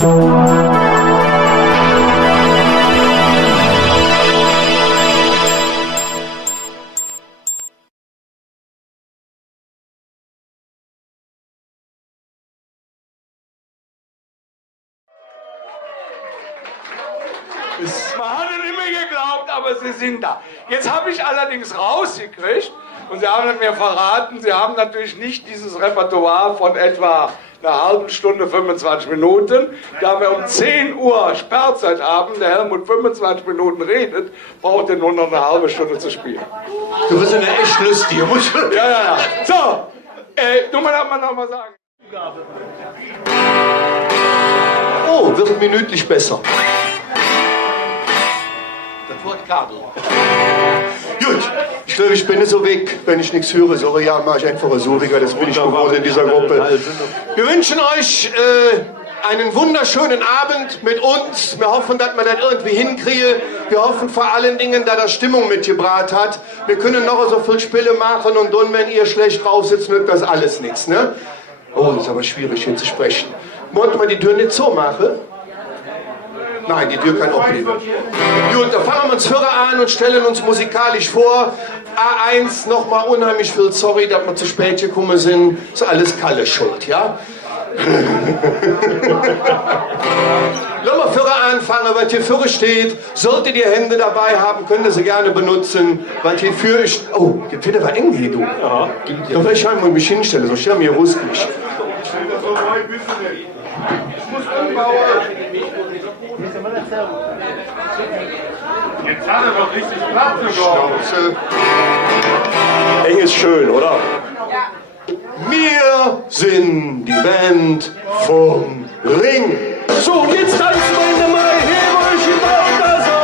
Man hat es immer geglaubt, aber sie sind da. Jetzt habe ich allerdings rausgekriegt, und Sie haben mir verraten, Sie haben natürlich nicht dieses Repertoire von etwa einer halben Stunde, 25 Minuten. Da wir um 10 Uhr Sperrzeit haben, der Helmut 25 Minuten redet, braucht er nur noch eine halbe Stunde zu spielen. Du bist ja echt lustig. Ja. So, du mal noch mal sagen. Oh, wird minütlich besser. Das Wort Kabel. Gut, ich glaube, ich bin so weg, wenn ich nichts höre. Sorry, ja, mache ich einfach so weg, das bin ich gewohnt in dieser Gruppe. Wir wünschen euch einen wunderschönen Abend mit uns. Wir hoffen, dass wir das irgendwie hinkriegen. Wir hoffen vor allen Dingen, dass das Stimmung mitgebracht hat. Wir können noch so viel Spiele machen und dann, wenn ihr schlecht drauf sitzt, nützt das alles nichts, ne? Oh, das ist aber schwierig hier zu sprechen. Wollt man die Tür nicht so machen? Nein, die Tür kann auch bleiben. Gut, da fangen wir uns Hörer an und stellen uns musikalisch vor. A1, nochmal unheimlich viel sorry, dass wir zu spät gekommen sind. Ist alles Kalle schuld, ja? Lass mal Führer anfangen, was hier Führer steht. Solltet ihr Hände dabei haben, könnt ihr sie gerne benutzen. Was hier für ist. Oh, das wird aber eng hier, du. Ja. Da will ich einmal mich hinstellen, so stell mir ruhig. Ich muss umbauen. Jetzt hat er doch richtig Platz gebaut. Eng ist schön, oder? Ja. Wir sind die Band vom Ring. So, jetzt tanzen wir in der Mai. Heroische Bautasau.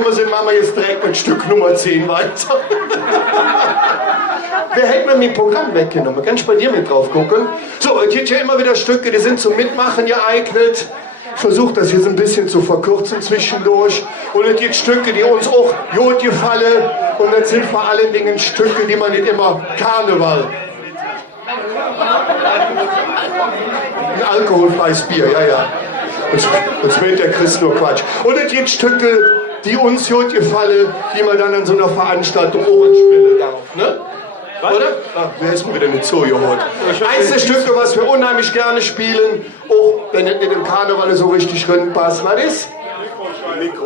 rausgekommen sind, machen wir jetzt direkt mit Stück Nummer 10 weiter. Wer hätte mir mein Programm weggenommen? Kann ich bei dir mit drauf gucken? So, es gibt ja immer wieder Stücke, die sind zum Mitmachen geeignet. Ich versuche das jetzt ein bisschen zu verkürzen zwischendurch. Und es gibt Stücke, die uns auch gut gefallen. Und das sind vor allen Dingen Stücke, die man nicht immer Karneval. Ein alkoholfreies Bier, ja, ja. Jetzt meint der Christ nur Quatsch. Und es gibt Stücke, die uns gut gefallen, die man dann an so einer Veranstaltung oben spielen darf, ne? Was? Oder? Ach, wer ist mir wieder nicht so geholt? Eins der Stücke, was wir unheimlich gerne spielen, auch wenn es mit dem Karneval so richtig reinpasst, was ist? Die Mikros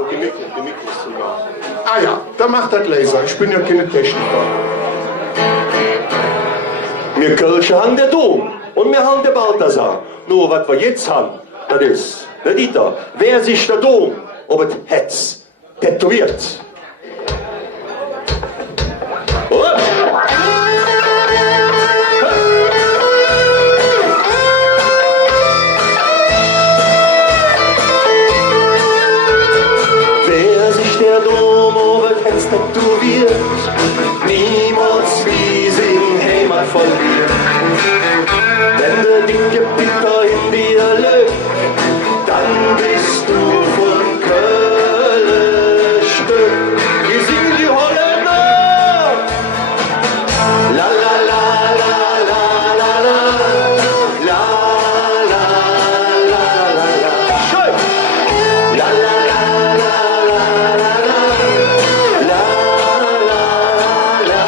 sogar. Ah ja, da macht das Laser. Ich bin ja keine Techniker. Wir Kirche haben der Dom und wir haben der Balthasar. Nur was wir jetzt haben, das ist der Dieter. Wer sich der Dom, ob es Hetz, tätowiert. Oder? Wer sich der Dom ob es Hetz tätowiert, niemals wie sing Heimat verliert. Wenn der dicke Peter in dir lebt, dann bist du von Köln Stück. Wir singen die Holländer. La la la la la la la la la la la la. Schön. La la la la la la la la la la.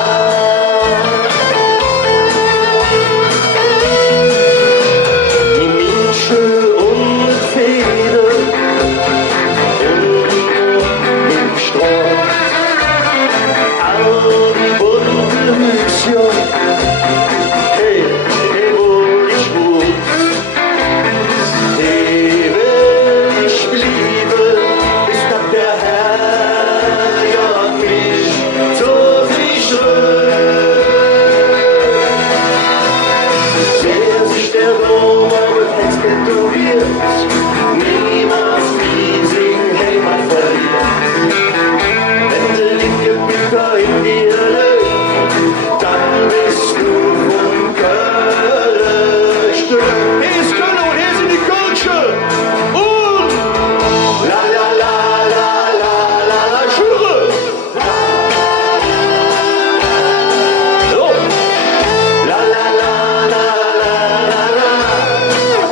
Die Mische und Feder im Strand, all die bunte Hüschen, hey, hey, wo ich muss, hey, will ich bliebe, bis dass der Herr ja mich zu sich rührt. Wer sich der Dom mit Text tätowiert, niemals wie sing Heimat verliert. Wenn der linke Bücher in dir lebt, dann bist du von Köln Stück. Hier ist Köln und hier sind die Kölsche. Und la la la la la la la Schüre. So. La la la la la la la la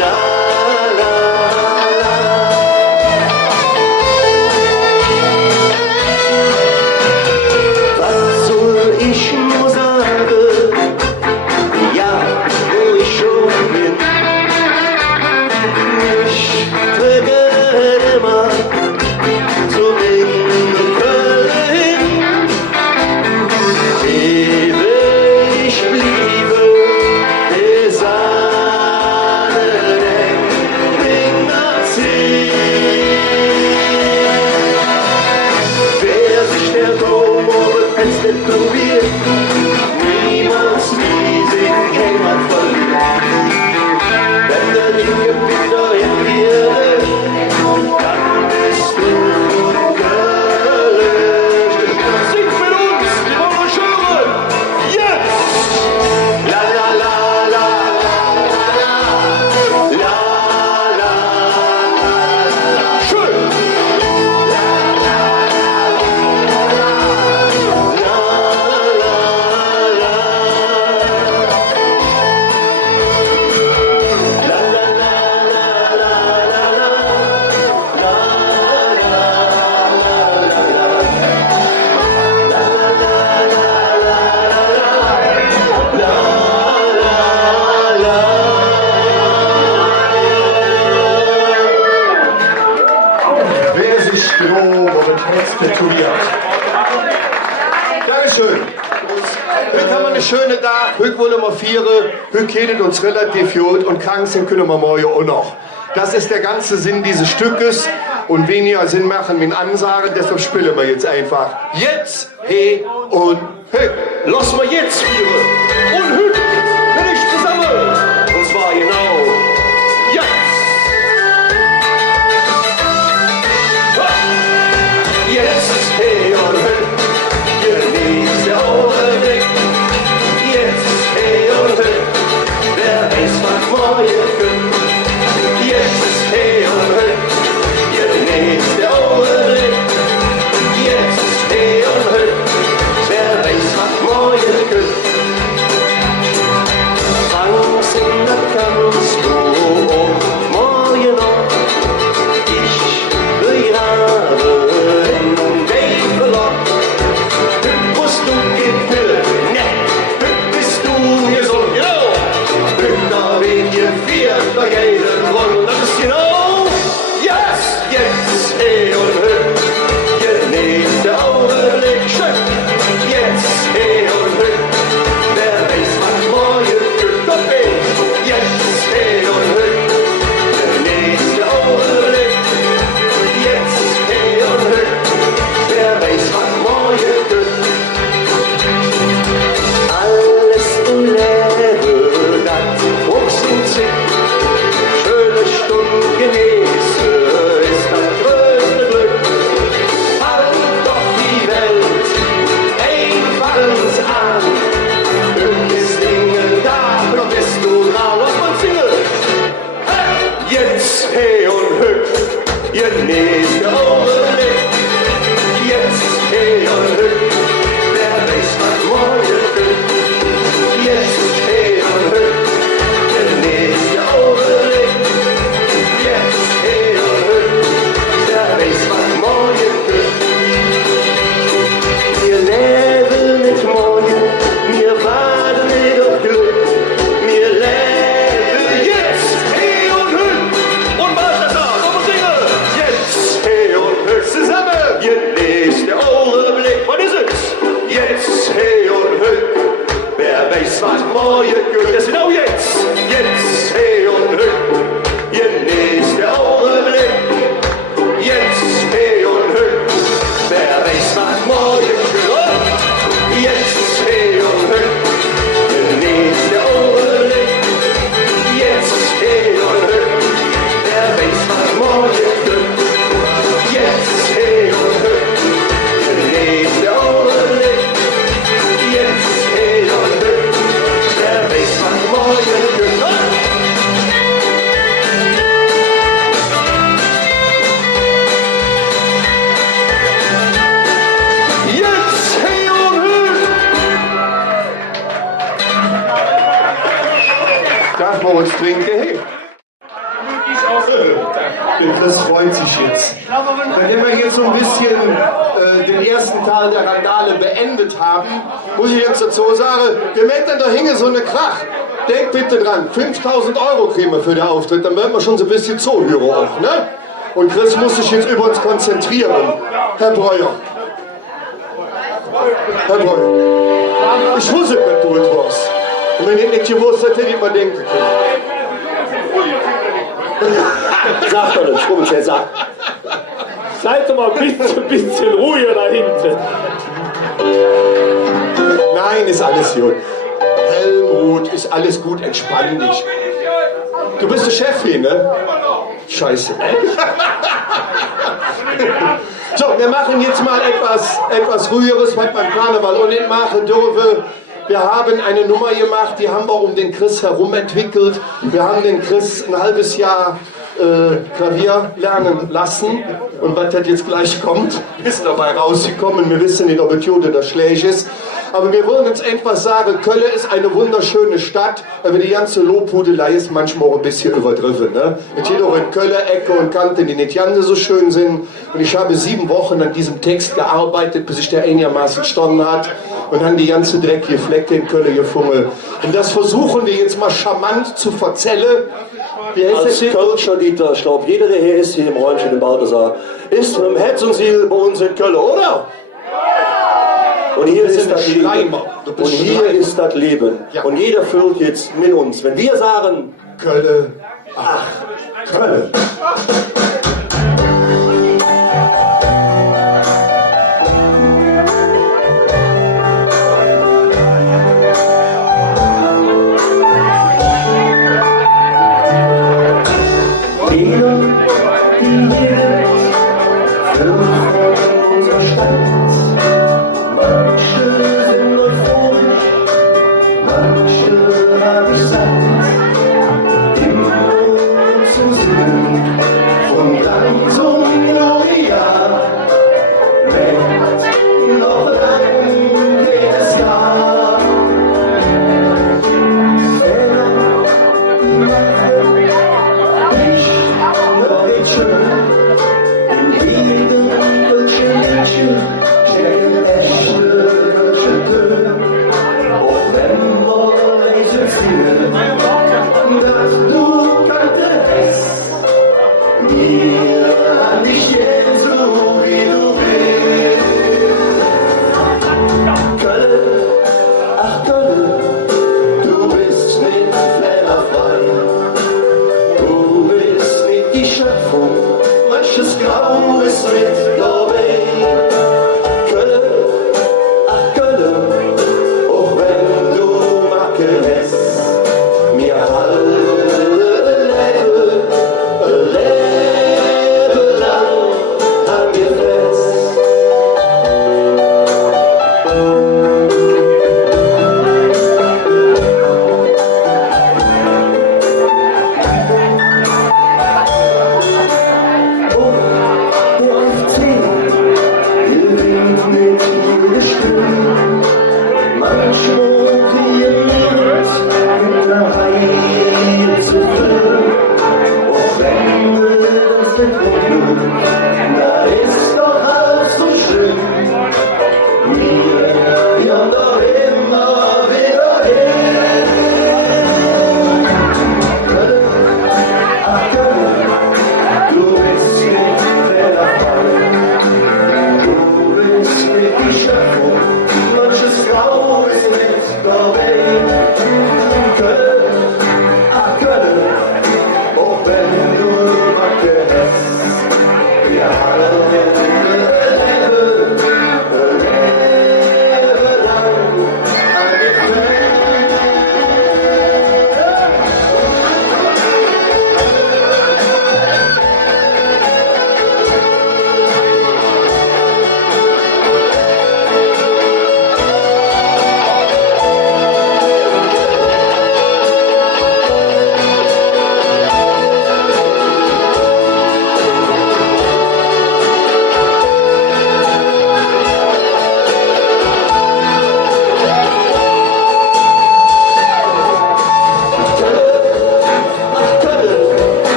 la la. Was soll ich nur sagen? Ja, wo ich schon bin. Ich träge immer zum Köln hin. Ehe ich bliebe, der Sahne Ring erzählt. Wer sich der Dom ob es tätowiert, niemals wie sing Heimat verliert. Wenn der linke Peter in dir lebt, dann bist du von Köln. Singt mit uns, die wollen wir hören. Jetzt! La la la la la la la la la. Schön! Wer sich genau mit Text tätowiert. Dankeschön. Heute haben wir eine schöne Tag, heute wollen wir feiern, heute geht uns relativ gut und krank sind können wir morgen auch noch. Das ist der ganze Sinn dieses Stückes und weniger Sinn machen wie ein Ansagen, deshalb spielen wir jetzt einfach. Jetzt, he und he. Lass mal jetzt feiern und heute bin ich zusammen. Und zwar genau jetzt. Jetzt. für jeden Grund. Das ist genau jetzt, hey und hö. Genießt der Augenblick schön. Jetzt, hey und hö. Wer weiß, was morgen gibt, doch jetzt, hey und hö. Genießt der Augenblick. Jetzt, hey und hö. Wer weiß, was morgen gibt. Alles im Leben, das wuchs und zieht. Schöne Stunden genieße, ist das größte Glück. Halt doch die Welt einfallens an. Glück ist Dinge da, doch bist du grau, was man singt. Jetzt, hey und hück, genießt der Augenblick. Jetzt, hey und hück, wer weiß, was morgen wird. Jetzt, hey und hück, genießt der Augenblick. Jetzt, hey und hück, wer weiß, was morgen wird. Wir leben nicht morgen, wir warten nicht auf Glück. Wir leben jetzt, hey und hück. Und was das da, komm und singe. Jetzt, hey und hück, zusammen. Genießt der Augenblick, was ist es? Jetzt, hey und hück. Wer weiß, was morgen wird, das ist genau jetzt. Jetzt, hey und hück. Genießt der Augenblick. Jetzt, hey und hück. Wer weiß, was morgen wird. Jetzt, hey und hück. Genießt der Augenblick. Jetzt, hey und hück. Wer weiß, was morgen wird. Jetzt, hey und hück. Genießt der Augenblick. Jetzt, hey und hück. Wer weiß, was morgen wird. Jetzt, hey und hück. Darf man uns trinken? Hey. Das freut sich jetzt. Nachdem wir jetzt so ein bisschen den ersten Teil der Randale beendet haben, muss ich jetzt dazu sagen, wir merken da hinten so eine Krach. Denkt bitte dran, 5.000 € kriegen wir für den Auftritt, dann werden wir schon so ein bisschen zuhören auch, ne? Und Chris muss sich jetzt über uns konzentrieren. Herr Breuer. Herr Breuer. Ich wusste, dass du es warst. Und wenn ihr nicht gewusst hättet, hätte ich mal denken können. Sag doch nicht, komm jetzt sag. Seid doch mal ein bisschen ruhiger da hinten. Nein, ist alles gut. Helmut, ist alles gut, entspann dich. Du bist der Chef hier, ne? Scheiße. So, wir machen jetzt mal etwas Ruhigeres, was man Karneval auch nicht machen dürfen. Wir haben eine Nummer gemacht, die haben wir um den Chris herum entwickelt. Wir haben den Chris ein halbes Jahr Klavier lernen lassen. Und was das jetzt gleich kommt, ist dabei rausgekommen. Wir wissen nicht, ob es gut oder schlecht ist. Aber wir wollen uns etwas sagen, Köln ist eine wunderschöne Stadt, aber die ganze Lobhudelei ist manchmal auch ein bisschen übertrieben. Ne? Es gibt auch in Köln Ecke und Kanten, die nicht ganz so schön sind. Und ich habe 7 Wochen an diesem Text gearbeitet, bis ich der einigermaßen gestanden hat. Und dann die ganze dreckige Flecke in Köln gefunden. Und das versuchen wir jetzt mal charmant zu verzellen. Als Kölscher Dieter, ich glaube, jeder, der hier ist, hier im Räumchen im Balthasar, ist mit dem Herz und Seele bei uns in Köln, oder? Und hier ist das Leben. Und hier ist das Leben. Und jeder fühlt jetzt mit uns. Wenn wir sagen, Köln, ach, Köln.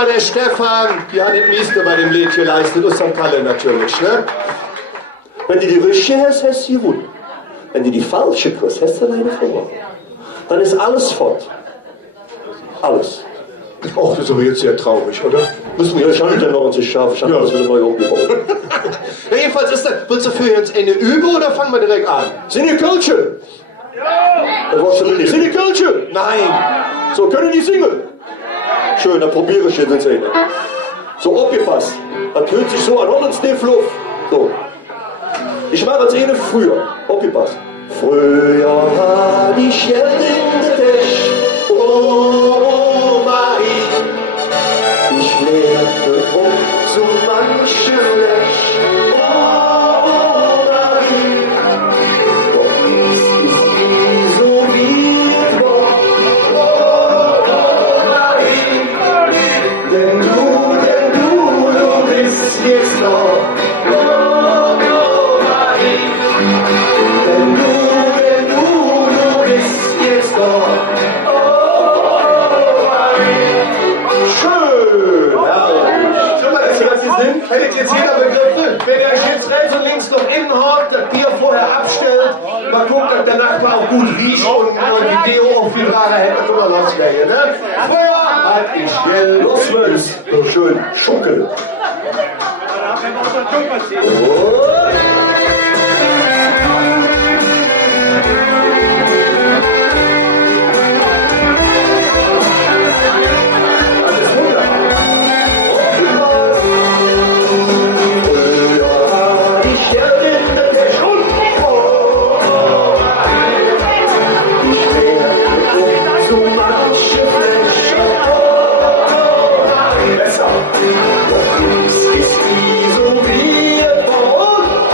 mal, der Stefan, die hat das meiste bei dem Lied geleistet, aus St. Gallen natürlich, ne? Wenn du die richtige hast, hast du gewonnen. Wenn du die falsche kriegst, hast du leider verloren. Dann ist alles fort. Alles. Och, das ist aber jetzt sehr traurig, oder? Müssen wir Ja, jetzt ich habe den noch nicht scharf, ich habe das wieder neu aufgebaut. Ja, jedenfalls ist das, willst du für uns eine Übung oder fangen wir direkt an? Sind die Kölsche? Das warst du nicht. Sind die Kölsche? Nein. So, können die singen? Schön, dann probiere ich jetzt eine. So, aufgepasst. Das hört sich so an, Holland Stiefluff. So. Ich mache jetzt eine früher. Aufgepasst. Früher war die Schelle in der Tasche. Oh, Marie. Ich lehrte drum so manche Lech. Oh, Marie. Doch nichts ist nie so wie es war. Oh, Marie. Denn du bist jetzt noch. Oh, Marie. Denn du bist jetzt noch. Wenn jetzt jeder begriffen, wenn ihr euch jetzt rechts und links noch innen habt, das Bier vorher abstellt, mal guckt, dass der Nachbar auch gut riecht und die Deo auch viel rarer hätte, schon mal loslegen, ne? Feuer halt ich will Los, so schön schuckeln. Alles wunderbar. Ich werde in der Tasche und ich werde so manche Fläche. Besser. Doch nichts ist nie so wie es war.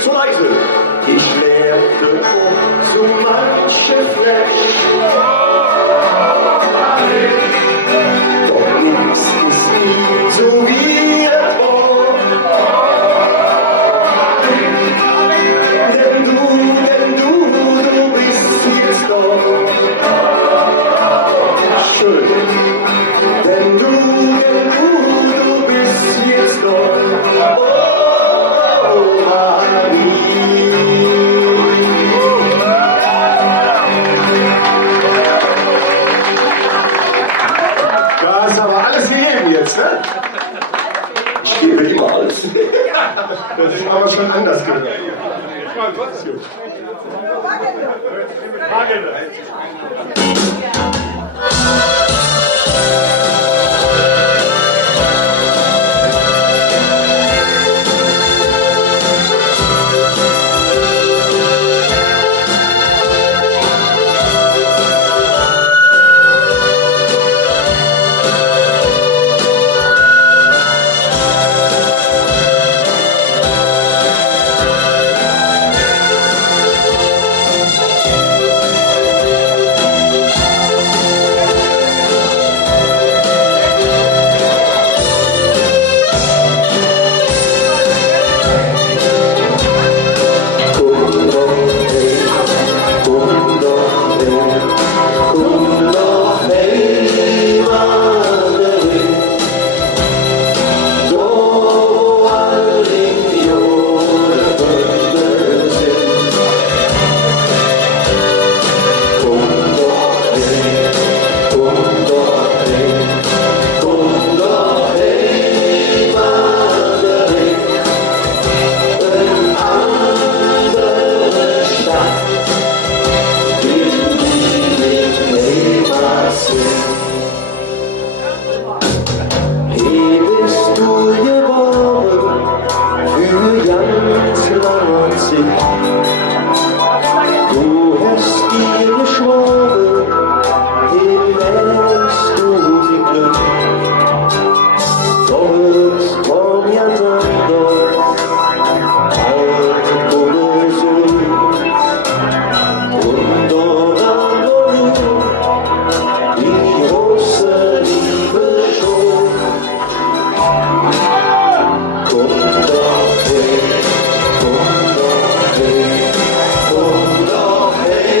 so leise. Ich lernte so manche Frech. Doch nichts ist nie so wie ervor. Denn du bist jetzt doch schön. Denn du bist jetzt doch, oh Marie. Da ist aber alles gegeben jetzt, ne? Ich gebe immer alles. Das ist aber schon anders gehört. Du hast dir geschworen, lässt du sie Glück. Doch komm ja dann doch, alt ohne Sinn. Und dann nur die große Liebe schon. Komm doch her, komm doch her, komm doch her,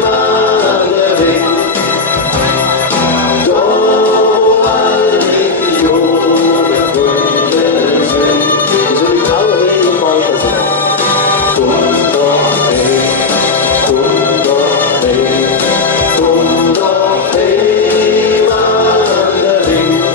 Marguerite. Doch all die Jungen sind, so die traurigen Wolken sind. Komm doch her, komm doch her, komm doch her, Marguerite.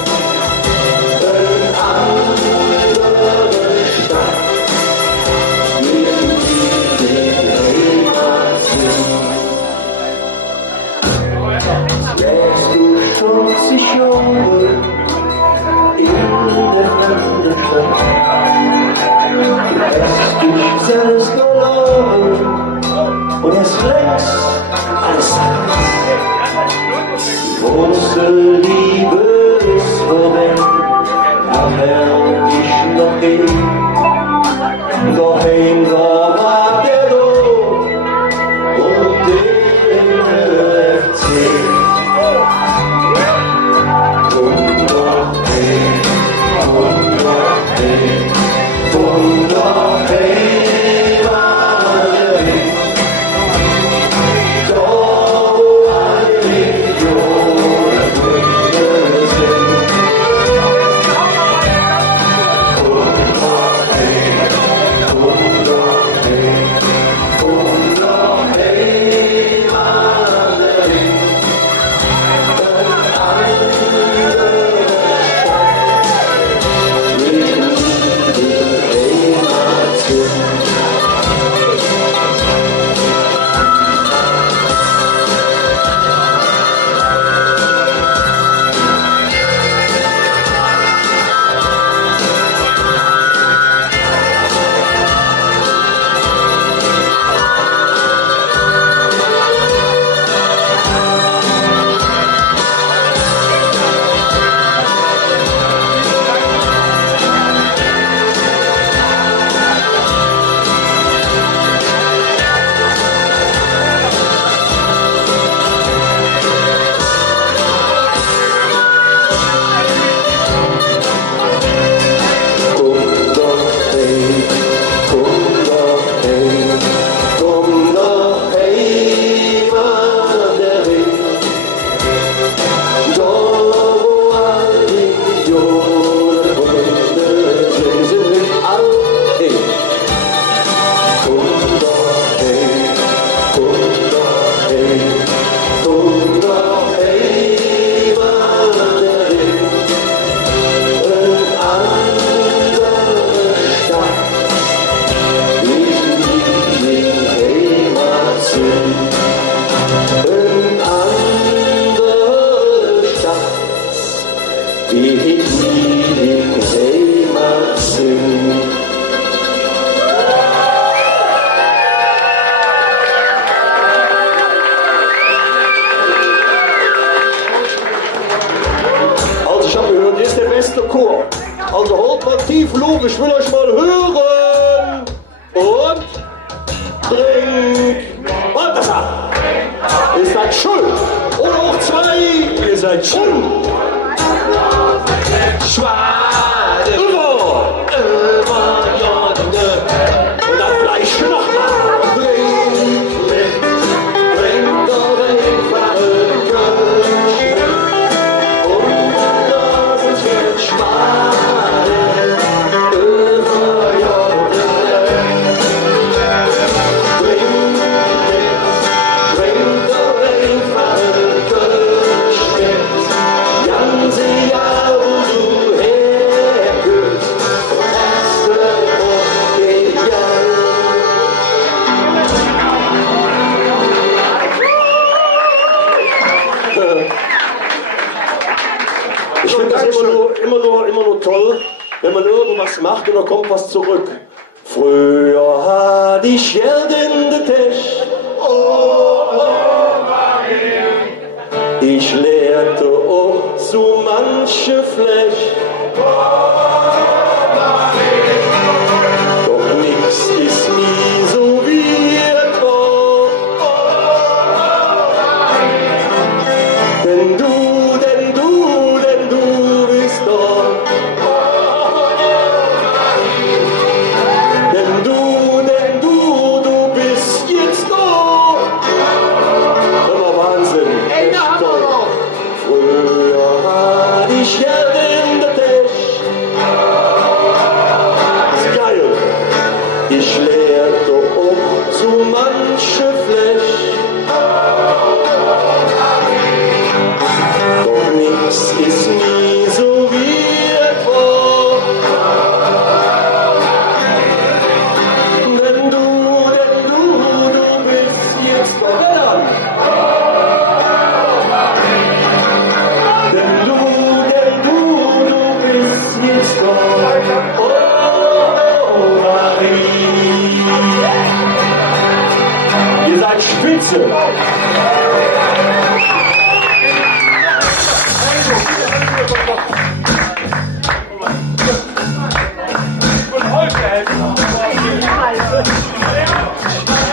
Ich Jahre in der fremden Stadt. Du hast dich selbst verloren und es längst alles anders. Die große Liebe ist vorbei, nachher ich noch geh. Doch ein war der Tod und den FC. will euch mal hören. Und trink. Balthasar, ihr seid schuld. Oder auch zwei, ihr seid schuld. Schwade. Über Jordan. Und dann gleich nochmal. Bring doch den Verrückten. Und das wird schwade. Über Jordan. Bring doch den Verrückten. Ganz egal, wo du herkommst. Erste Woche, ja. Ich finde das immer nur toll, wenn man irgendwas macht und dann kommt was zurück. Früher hatte ich Geld in der Tasche. Ich lehrte auch so manche Fläche. Doch nix ist nie so wie es war. Denn du bist da. Denn du bist jetzt da. Immer Wahnsinn. Echt toll. Früher hatte ich Geld in der Tasche. Ist geil. Ich lehrte auch so manche Fläche. Doch nix ist nie so wie es war. Denn du bist jetzt da. Denn du bist jetzt da. Oh, Marie. Ihr seid spitze.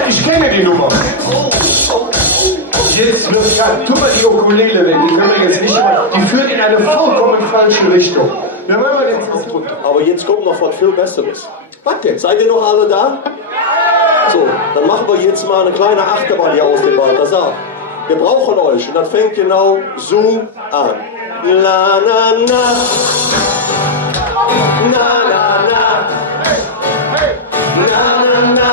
Ich kenne die Nummer. Jetzt wird ja, tu mal die Ukulele weg, die können wir jetzt nicht machen. Die führt in eine vollkommen falsche Richtung. Dann machen wir jetzt das drunter. Aber jetzt kommt noch was viel Besseres. Was denn? Seid ihr noch alle da? So, dann machen wir jetzt mal eine kleine Achterbahn hier aus dem Balthasar. Wir brauchen euch und das fängt genau so an. La na na. Na na na. Na na na.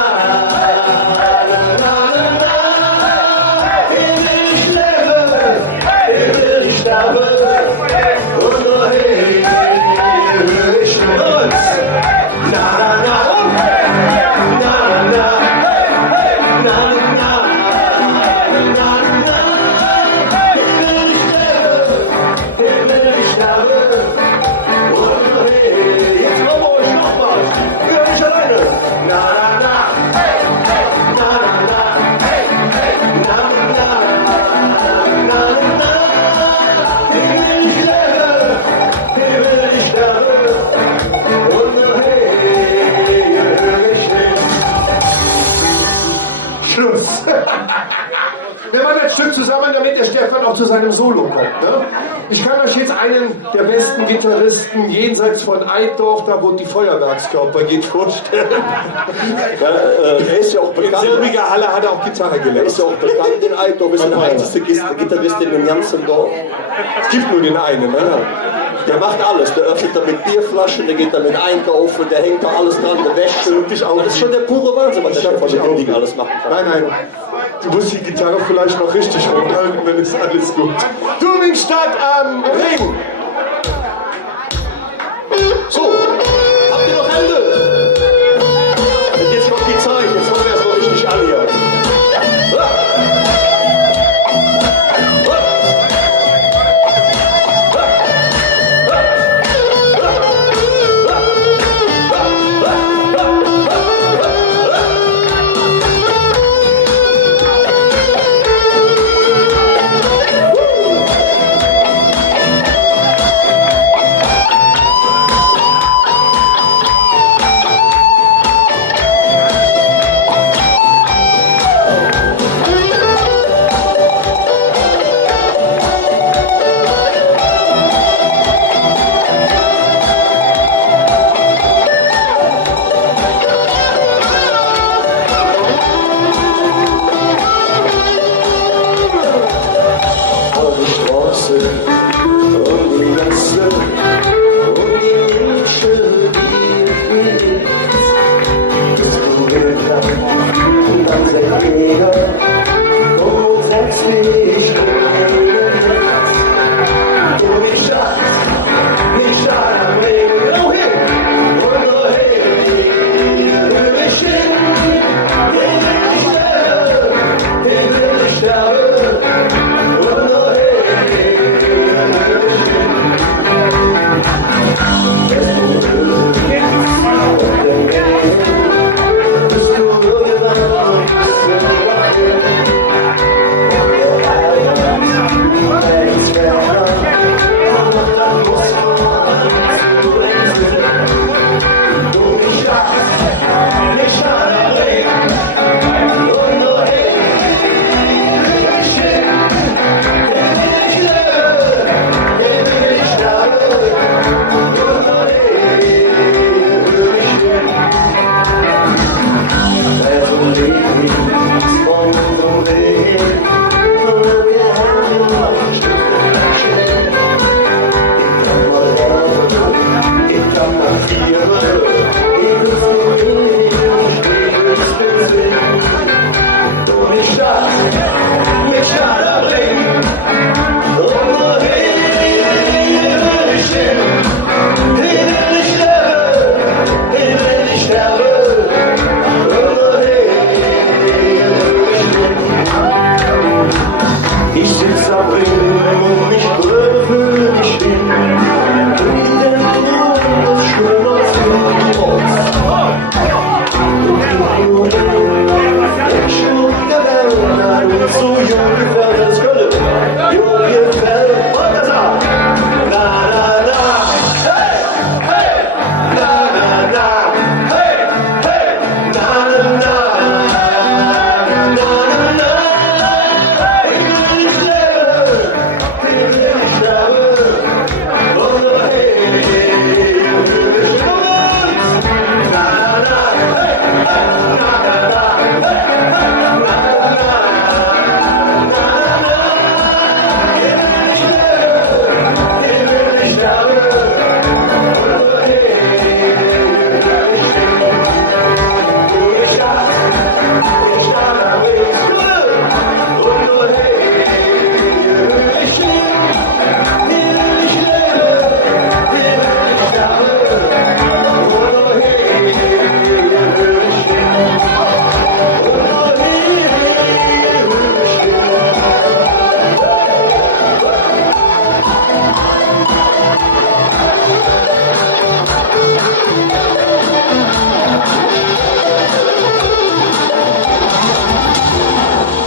Ich sterbe und nur ich uns. Na na na. Na na na. Na na na. Ich sterbe und nur jetzt kommen wir nochmal. Für mich alleine. Na na na. Na na na. Na na na. Schluss. Wir machen das Stück zusammen, damit der Stefan auch zu seinem Solo kommt. Ne? Ich kann euch jetzt einen der besten Gitarristen jenseits von Eindorf, da wo die Feuerwerkskörper geht, vorstellen. Er ist ja auch In bekannt. selbiger Halle hat er auch Gitarre Er gelernt. ist ja auch bekannt in Eindorf, ist der einzige Gitarrist in dem ganzen Dorf. Es gibt nur den einen. Ne? Der macht alles, der öffnet da mit Bierflaschen, der geht da mit einkaufen, der hängt da alles dran, der wäscht. Das ist schon der pure Wahnsinn, was der Chef von dem Ding alles machen kann. Nein, nein. Du musst die Gitarre vielleicht noch richtig rumhalten, dann ist alles gut. Turningstadt am Ring. So, habt ihr noch Hände? Und jetzt kommt die Zeit, jetzt wollen wir erst mal richtig an hier.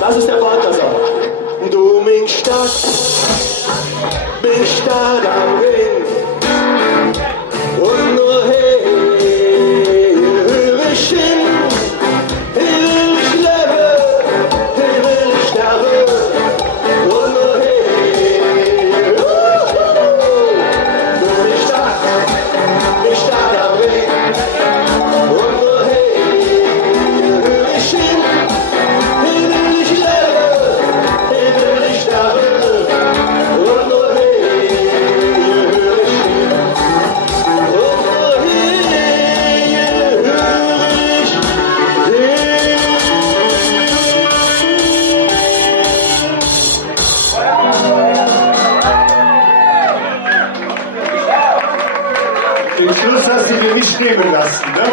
Das ist der Balthasar. Du min Stadt, bin Stadt am Ring. Und nur hey, höre ich hin. Hier will ich leben, hier will ich sterben. Und nur hey, du min Stadt am Ring. Und nur hey, höre ich hin. Hier will ich leben, hier will ich sterben. Und nur hey, höre ich hin. Und nur hey, höre ich hin. Den Schluss hast du dir nicht nehmen lassen, ne?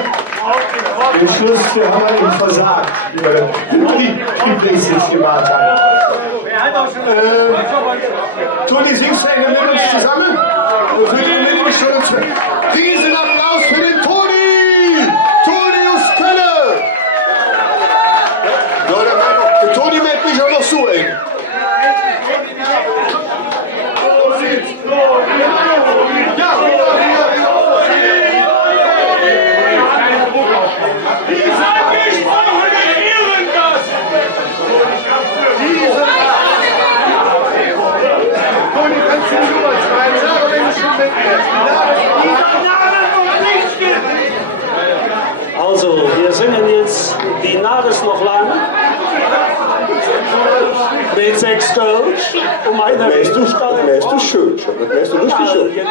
Den Schluss haben wir ihm versagt, wie die Prinz jetzt gemacht hat. Toni, singst du eine mit uns zusammen? Und für den Riesenapplaus für den Toni! Toni aus Kölle! Ja, der Toni meldet mich auch noch so eng. Ja, Toni, kannst du nicht überschreiben? Sag, wenn du schon mit mir. Also, wir singen jetzt Die Nacht ist noch lang. Mit 6 Kölsch um eine Wärst du schön, schon. Wärst du lustig schön.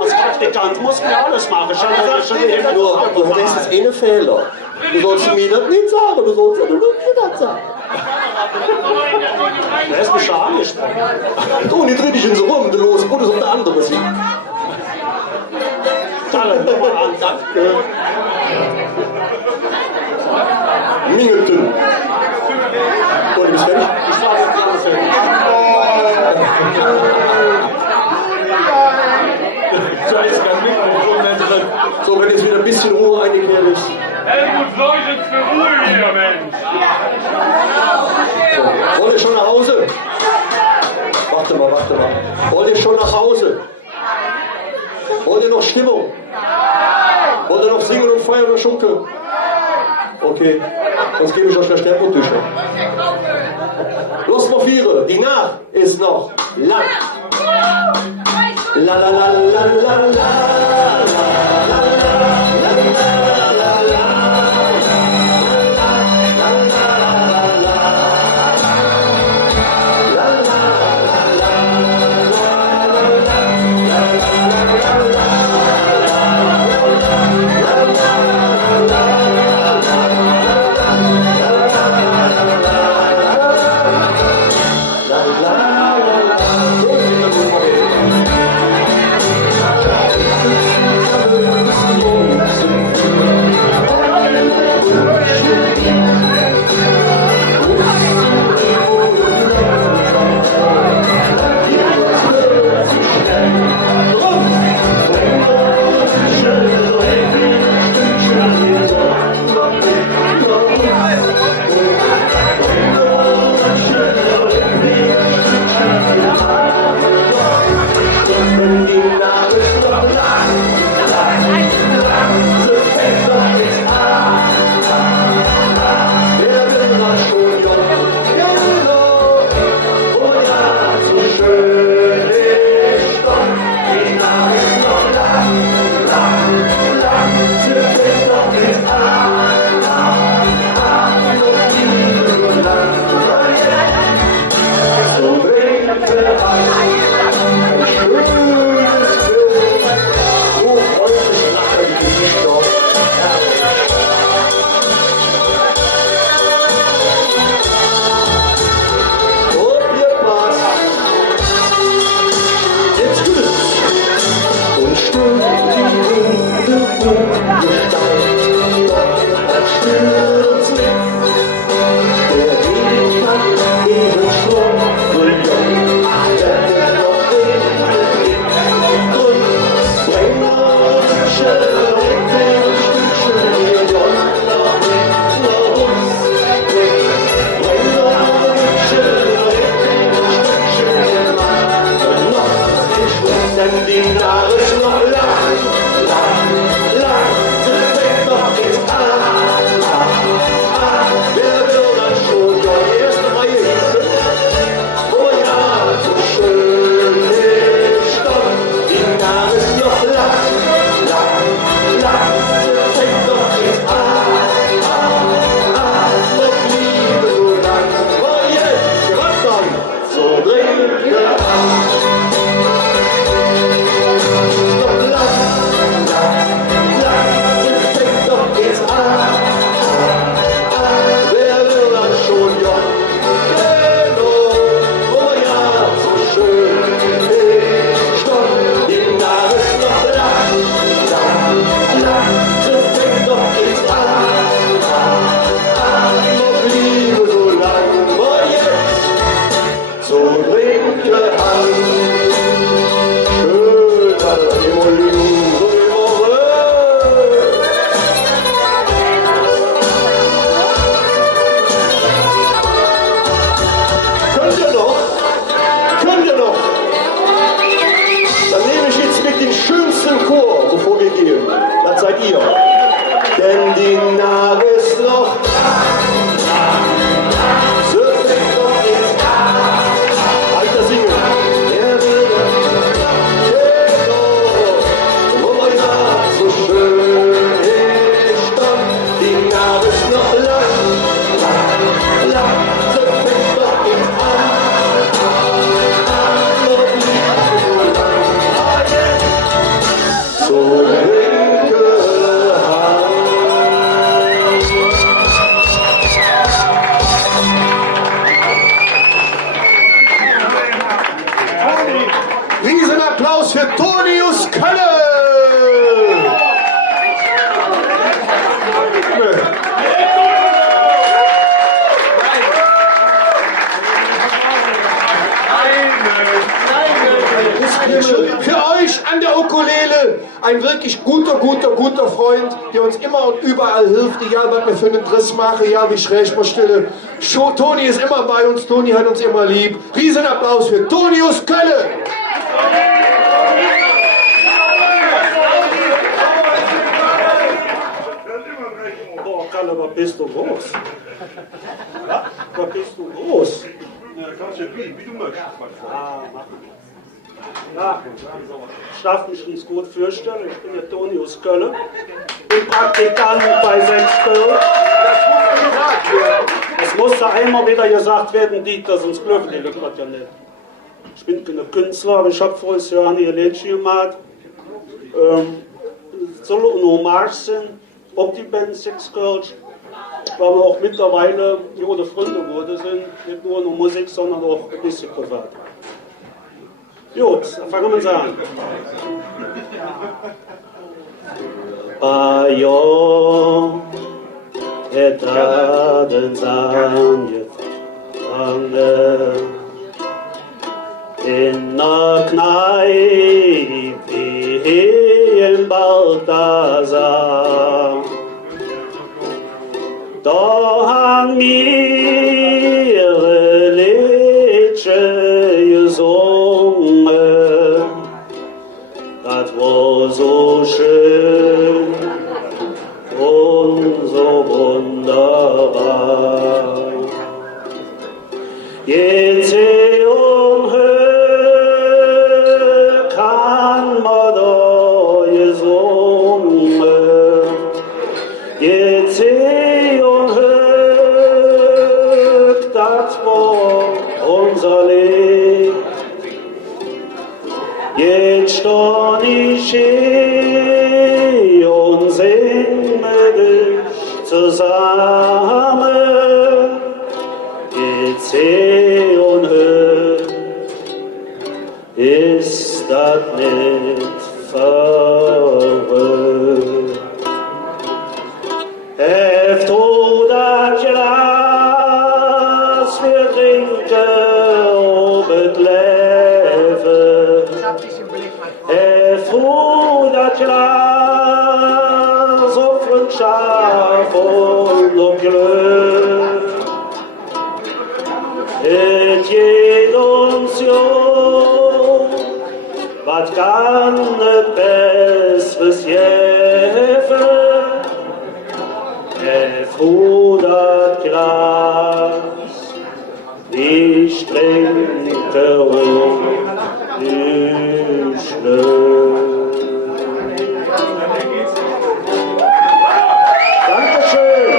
Als Praktikant muss man alles machen. Nur, du hast jetzt einen Fehler. Du sollst mir das nicht sagen, du sollst mir das sagen. Der ist mich angesprochen. Du, nicht dreh dich in so rum, du los, Gutes und der andere sieht. Nochmal an, danke. Minuten. Und du bist fertig? Ich war jetzt ganz fertig. So, wenn jetzt wieder ein bisschen Ruhe eingekehrt ist. Helmut leuchtet für Ruhe hier, Mensch. So, wollt ihr schon nach Hause? Warte mal. Wollt ihr schon nach Hause? Wollt ihr noch Stimmung? Wollt ihr noch singen und feiern und schunkeln? Okay, sonst gebe ich euch eine Stempeltücher. Los mal Viere, die Nacht ist noch lang. La la la la la la la ein wirklich guter Freund, der uns immer und überall hilft, egal was wir für einen Driss machen, egal wie schräg wir stellen. Toni ist immer bei uns, Toni hat uns immer lieb. Riesenapplaus für Toni aus Köln! Boah, Kalle, was bist du groß? Was bist du groß? Wie du möchtest. Ja, ich darf mich nicht gut vorstellen. Ich bin der Toni aus Köln. Bin Praktikant bei Sechsfeld. Es musste einmal wieder gesagt werden, Dieter, sonst glauben die Leute ja nicht. Ich bin kein Künstler, aber ich habe voriges Jahr ein Lädchen gemacht. Soll eine Hommage sein, ob die Band Sechsfeld, weil wir auch mittlerweile gute Freunde geworden sind. Nicht nur in Musik, sondern auch ein bisschen privat. Gut, dann fangen wir an. Ajo, het hadden angefangen in der Kneipe in Balthasar. Da haben wir Liedchen gesungen, das war so schön und so wunderbar. Jetzt und höher kann man da gesungen. Jetzt und höher, das war unser Lied. Jetzt steh ich hier und sing mit dich zusammen. Jetzt seh und hör, ist das nicht verrückt? Heft du das Glas, wir trinken obet Leben. Heft du das Glas, auf Freundschaft und auf Glück. Et geht uns jo, wat kann et besseres geben? Erfudert Gras, ich trinke und ich Dankeschön.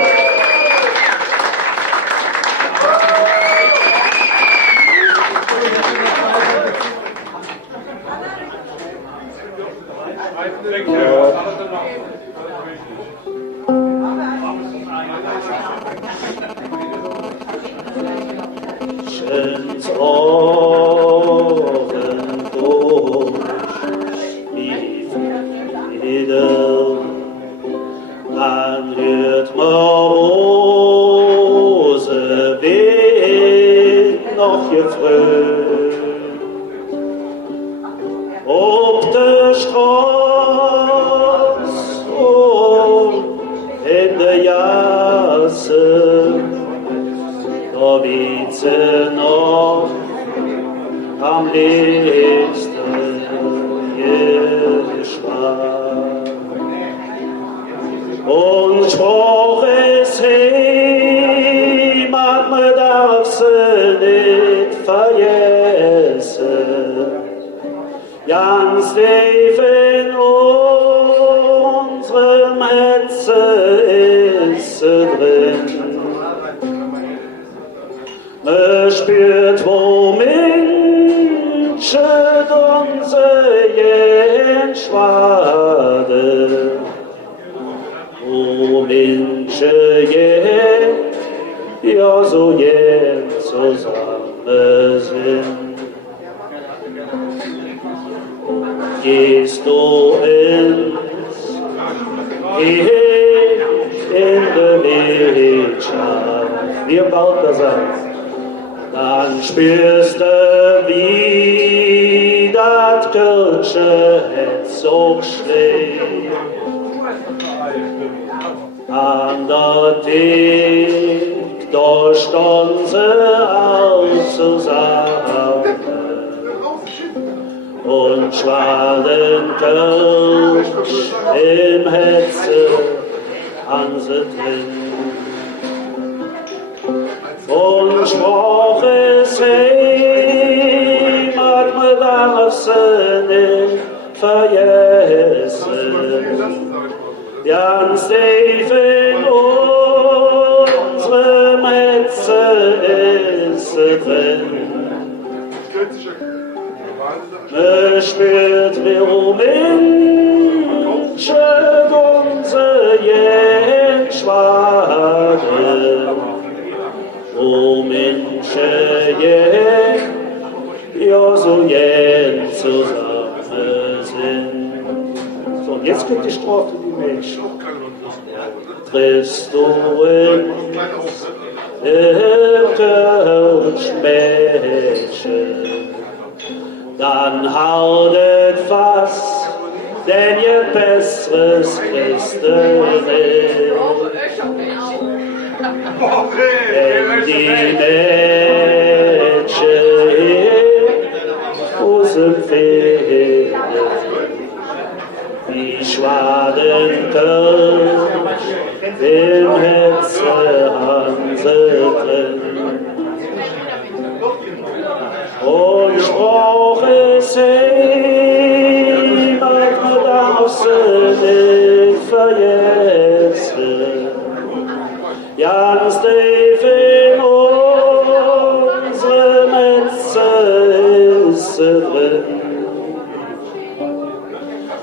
Schöns Ohren durch, wie Frieden, dann hört man Rose wehen noch gefrönt. Ob der Straß und in der Jasse, da weht sie noch am liebsten Geschmack. Und sprach es Heimat, man darf sie nicht vergessen. Ganz tief in unserem Herzen ist sie drin. Man spürt, wo Menschen unsere Schwade, wo Menschen ja so zusammen sind. Gehst du ins Gehege in der Wirtschaft, wie Balthasar, dann spürst du, wie das Kirche Herz so schwer. An der Thek, da stand sie auch zusammen und schwalen Kölsch im Hetze an sie drin. Und sprach es Heimat, man darf sie nicht vergessen. Ganz tief in unserem Hetze ist sie drin. Man spürt, wie Menschen unsere Jagdschwaden, wo Menschen ja so jetzt zusammen sind. So, und jetzt kommt die Strophe, die Menschen. Triffst du im Kölsch-Mädchen, dann haltet fast, denn ihr Besseres kriegst du nicht. Denn die Mädchen aus dem Fehlen, die schwaden Kölsch im Hetze Hanse und sprach es Heimat, man darf sie nicht vergessen. Ganz tief in unserem Hetze ist sie drin.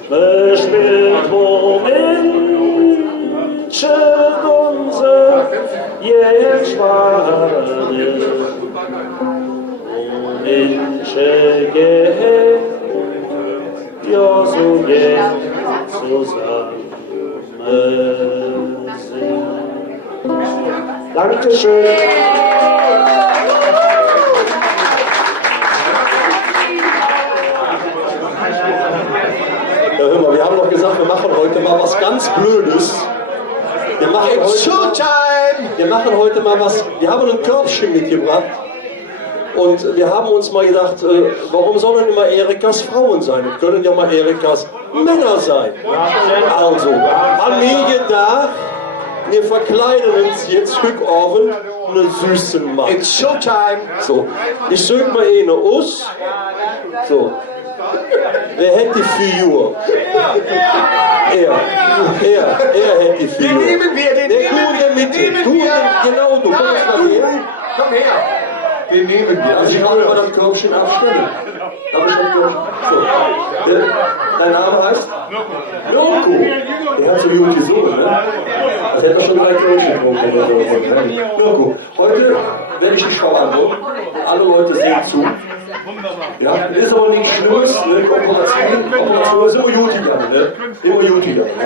Man spürt, wo Menschen unsere Jagdschwaden, Menschen gehen, ja so jetzt zusammen sind. Dankeschön. Ja, hör mal, wir haben doch gesagt, wir machen heute mal was ganz Blödes. Wir machen heute mal was, wir haben ein Körbchen mitgebracht. Und wir haben uns mal gedacht, warum sollen immer Erikas Frauen sein? Es können ja mal Erikas Männer sein. Also, haben wir gedacht, wir verkleiden uns jetzt rückoffen einen süßen Mann. It's Showtime. So, ich suche mal eine aus. So. Wer hätte die Figur? Er hätte die Figur. Den nehmen wir, den Du nehmen in der Mitte. Du, genau, du. Komm mal her. Komm her. Den nehmen wir. Also ich kann mal das Körbchen abstellen. Darf ich das Körbchen? So. Dein Name heißt? Loco. Der hat so gut gesungen, ne? Das hätte schon 3 Körbchen getrunken. Loco. Heute werde ich die Show angucken. Alle Leute sehen zu. Ja, ist aber nicht schlimm, ne? Operation ist immer gut gegangen, ne? Immer gut gegangen, ne?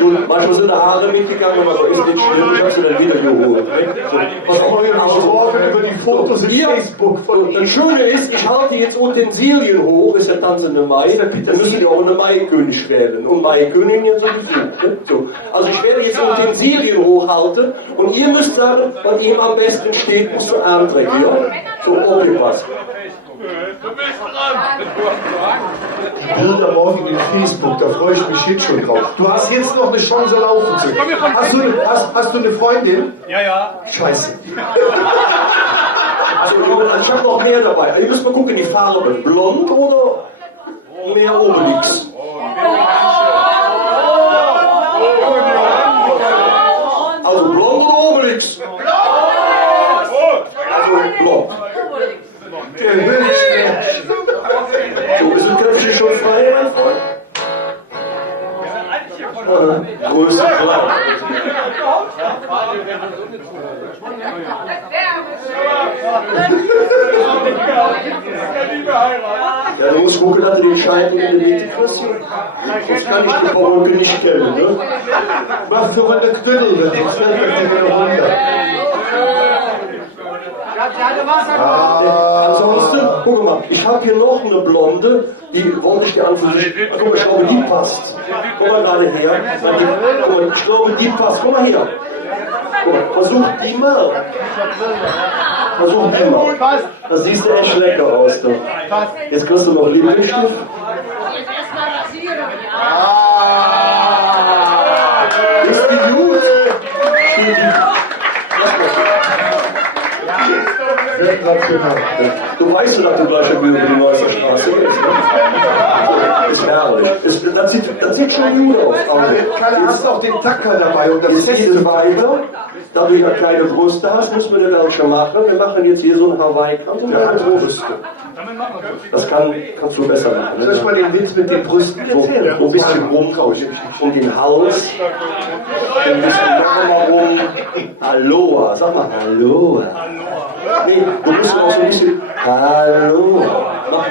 Gut, manchmal sind da Haare mitgegangen, aber ist nicht schlimm, ich hab sie dann wieder geholt. Ne? So, was auch über die Fotos in Facebook von das Schöne ist, ich halte jetzt Utensilien hoch, ist der tanzende Mai, dann müssen die auch eine Maikönig wählen. Und Maikönigin ja sowieso. Ne? So. Also ich werde jetzt Utensilien hochhalten und ihr müsst sagen, was ihm am besten steht, muss zur Armträger. Ja? So, okay, was. Bilder morgen in Facebook, da freue ich mich jetzt schon drauf. Du hast jetzt noch eine Chance laufen zu können. Hast du eine Freundin? Ja. Scheiße. Also, ich habe noch mehr dabei. Ihr müsst mal gucken, die Farbe. Blond oder mehr Obelix? Also blond oder Obelix? Also blond. Der Wünsch. So, ist das Köpfchen schon frei, mein Freund? Größe klein. Ja, du musst gucken, dass du den Schein in der Mitte kriegst. Sonst kann ich die Frau nicht kennen, ne? Mach für meine Knüttel, das fällt mir wieder runter. Ansonsten, guck mal, mal, ich habe hier noch eine Blonde, die wollte ich dir anfangen. Guck mal, ich glaube, die passt. Guck mal gerade her. Guck mal, ich glaube, die passt. Guck mal her. Guck mal, versuch die mal. Versuch die mal. Das siehst du echt lecker aus. Du. Jetzt kriegst du noch Lippenstift. Ist die gut? Du weißt ja, dass du gleich über die Neusser Straße gehst. Ist herrlich. Das sieht schon gut aus. Kalle, hast auch den Tacker dabei und das Jetzt diese Weiber, da du ja kleine Brüste hast, müssen wir dir welche machen. Wir machen jetzt hier so einen Hawaii-Kant und eine Brüste. Das kannst du besser machen. Soll ich mal den Witz mit den Brüsten erzählen? Wo ein bisschen rum, um den Hals. Ein bisschen nochmal rum. Aloha, sag mal Aloha. Nee, du musst auch so ein bisschen Aloha. Mach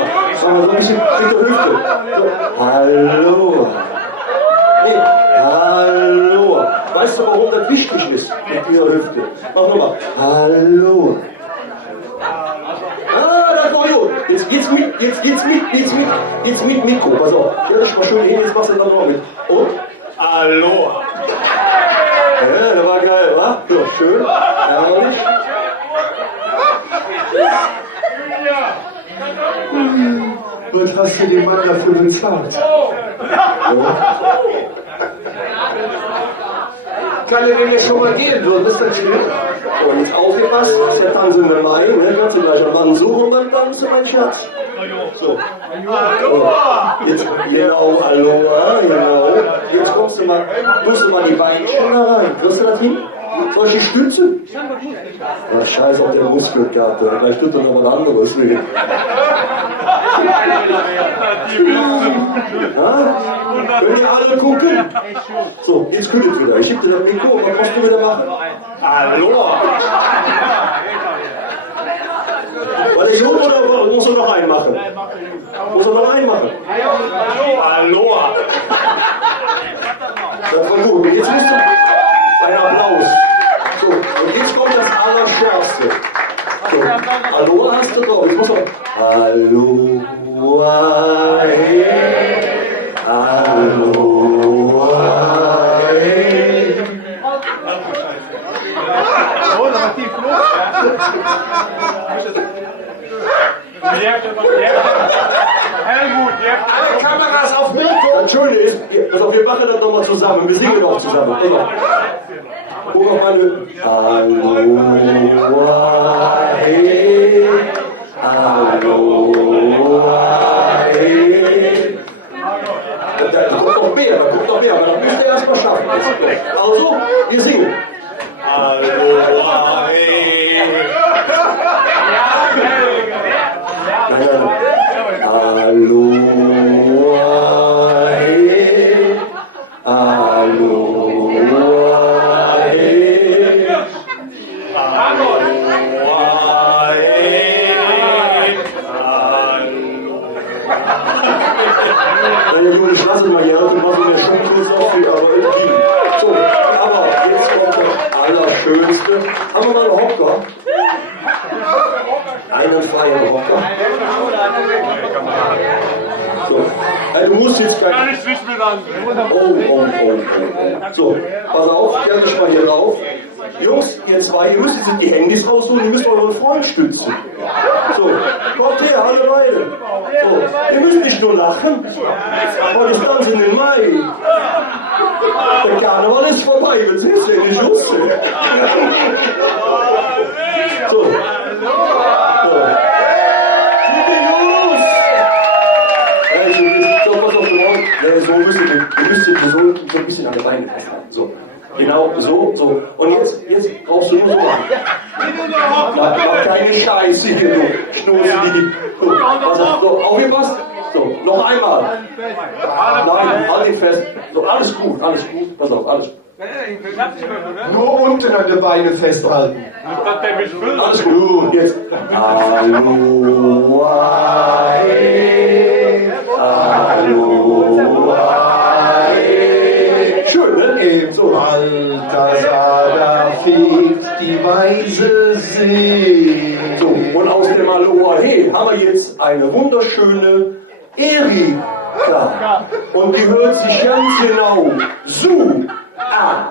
mal so ein bisschen mit der Hüfte. So, Aloha. Nee, Aloha. Weißt du, warum das wichtig ist mit dieser Hüfte? Mach nochmal Aloha. Das war gut. Jetzt geht's mit Mikro. Pass auf. Ja, ich mal schön hin, jetzt machst du dann noch mit. Und? Aloha. Ja, das war geil, wa? Ja, schön. Herrlich. Was hast du dem Mann dafür bezahlt? Ja. Kalle, wenn wir schon mal gehen würden, ist das schlimm? Und jetzt aufgepasst, ist der Tanz in der Mai, ne? Kannst du gleich am Mann suchen und dann tanzt du, mein Schatz. So. Jetzt, genau, Aloha, genau. Jetzt kommst du mal die Beinchen da rein. Wirst du das hin? Soll ich die stützen? Ach, scheiße, auf der Muskel gehabt. Vielleicht tut er noch was anderes. Ja? Können die alle gucken? So, jetzt kühlt wieder. Ich schieb dir das Mikro und was musst du wieder machen? Aloha! War der gut oder muss er noch einen machen? Muss er noch einen machen? Aloha! Das war gut. Und jetzt musst du einen Applaus. So, und jetzt kommt das Allerschärfste. So, Aloha hast du drauf. Jetzt muss man Aloha, Aloha. Alle Kameras auf mich! Entschuldigung, also wir machen das nochmal zusammen. Wir singen auch zusammen. Guck auf meine Aloha, Aloha. Da kommt noch mehr, aber das müsst ihr erst mal schaffen. Also, wir singen. Aloha. Ich lasse mal hier, ich mache mir schon kurz auf, aber irgendwie. So, aber jetzt kommt das Allerschönste. Haben wir mal einen Hocker? Einen freien Hocker. So, du musst jetzt gar nicht wissen, oh. So, pass auf, stell dich mal hier drauf. Jungs, ihr zwei, ihr müsst jetzt die Handys rausholen, ihr müsst euren Freund stützen. So, kommt her, alle beide. So, ihr müsst nicht nur lachen, heute ist ganz in den Mai. Der Karneval ist vorbei, jetzt ist ja nicht lustig. So. So müsst ihr so ein bisschen an den Beinen festhalten. So. Genau, so. Und jetzt brauchst du nur so machen. Mach keine Scheiße hier, du Schnurri. So, aufgepasst. So, noch einmal. Nein, halt ihn fest. So, alles gut. Pass auf, alles. Nur unten an den Beinen festhalten. Alles gut. Jetzt. Schön, ne? So. Balthasar, weht die weiße See. So, und aus dem Aloha He haben wir jetzt eine wunderschöne Erika. Und die hört sich ganz genau so an.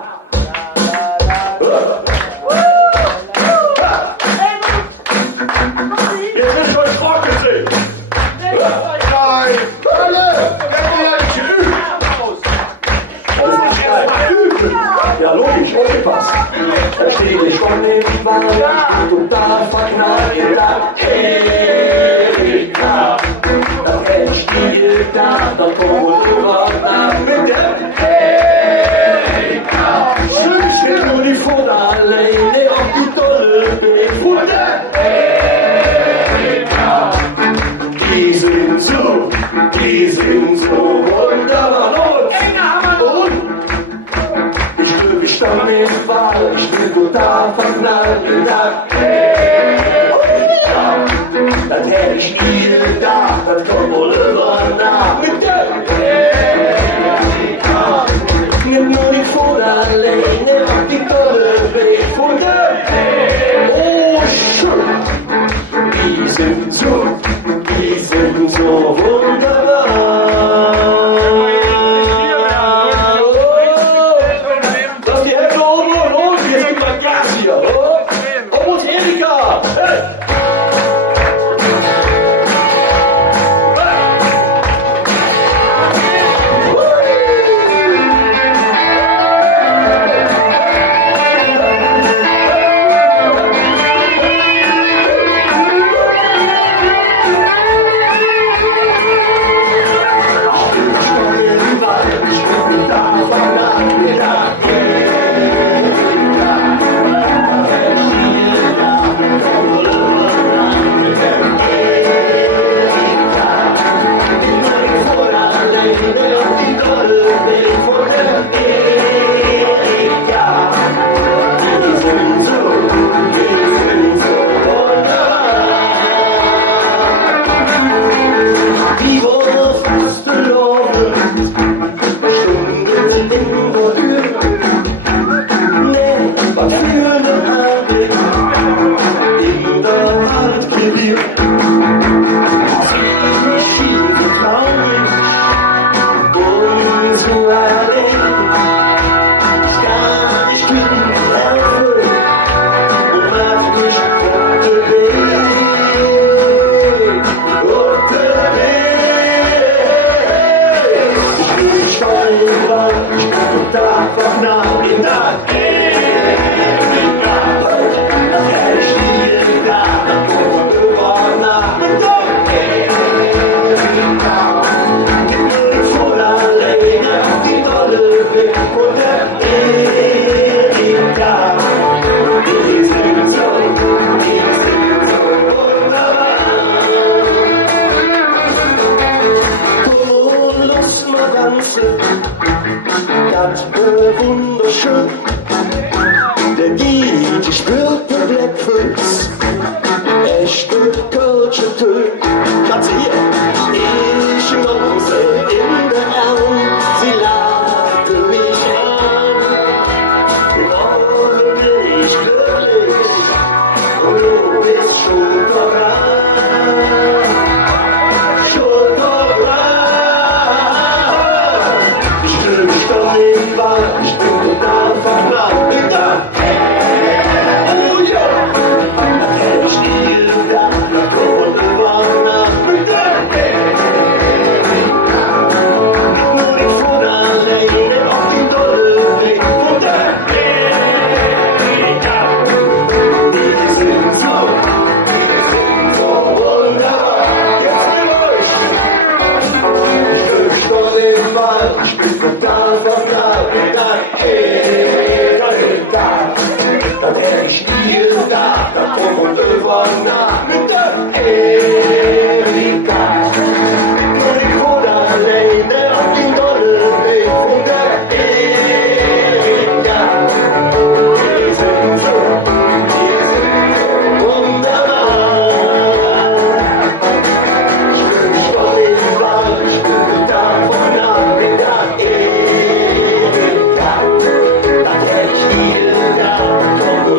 Jetzt ist schon Sportgesehen. Nein! Alle! Ja, logisch, aufgepasst. Da steht ich schon im Wald und da verknallt ihr da Erika. Da fällt Stiel da, dann kommt über mit der Erika. Schön nur die Pfote alleine auf die tolle Befunde. Erika. Die sind so wunderbar. Und ich stand im Wald, ich bin total verknallt und dachte, hey, dann hätte ich nie gedacht, dann kommt wohl über nach mit der Erika. Nimm nur die Pfote alleine auf die tolle Weg von der Erika. Oh, schön, die sind so wunderbar. Lass die Hände oben und los, jetzt gibt mal Gas hier. Oh, muss Erika. Hey. Das wunderschön, der DJ spielt der Blackfoot, echte Kölsche Tön. Katze hier, ich nose in der Arm, sie lachte mich an. Ohne mich glücklich, und du bist schon voran. Schon voran. Im Wald, ich bin total verknallt mit der oh ja, da kenn ich nie gedacht, da kommt über Nacht mit der nur die Pfote alleine auf die tolle Weg von der die sind so wunderbar. Jetzt mit euch, ich bin schon im Wald, ich bin total verknallt mit der Erika. Da wär ich nie gedacht, da kommt über Nacht mit der Erika. Nur die Pfote alleine auf die tolle Weg von der Erika. Die sind so wunderbar. Ich bin schon im Wald, ich bin total verknallt mit der Erika. Da wär ich nie gedacht, da kommt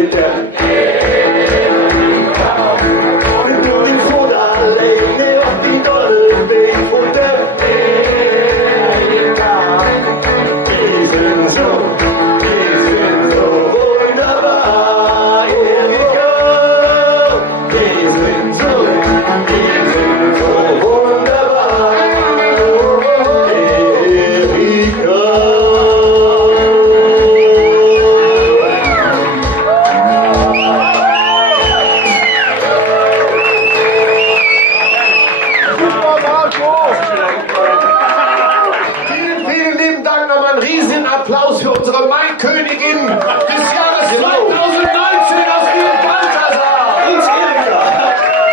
mit der durch die Vorderallee auf die Dolleweg von der die sind so wunderbar, Erika. Die sind so wunderbar, Erika. Vielen lieben Dank, nochmal einen riesigen Applaus für unsere Maikönigin des Jahres 2019 aus Ihrem Balthasar.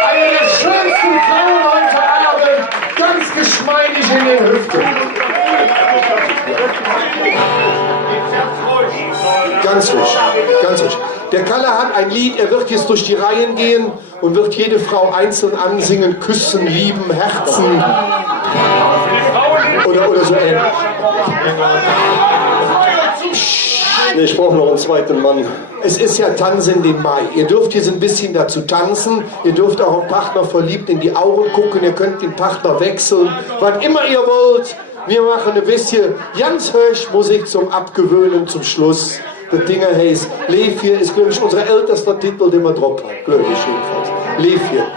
Eine der schönsten Frauen heute Abend, ganz geschmeidig in den Hüften. Ganz ruhig, ganz ruhig. Der Kalle hat ein Lied, er wird jetzt durch die Reihen gehen und wird jede Frau einzeln ansingen, küssen, lieben, herzen. Oder so ähnlich. Nee, ich brauche noch einen zweiten Mann. Es ist ja Tanzen im Mai. Ihr dürft jetzt ein bisschen dazu tanzen. Ihr dürft auch dem Partner verliebt in die Augen gucken. Ihr könnt den Partner wechseln. Wann immer ihr wollt. Wir machen ein bisschen ganz höch Musik zum Abgewöhnen zum Schluss. Das Ding heißt Lev hier ist, glaube ich, unser ältester Titel, den wir drauf haben. Glaube ich jedenfalls. Lev hier.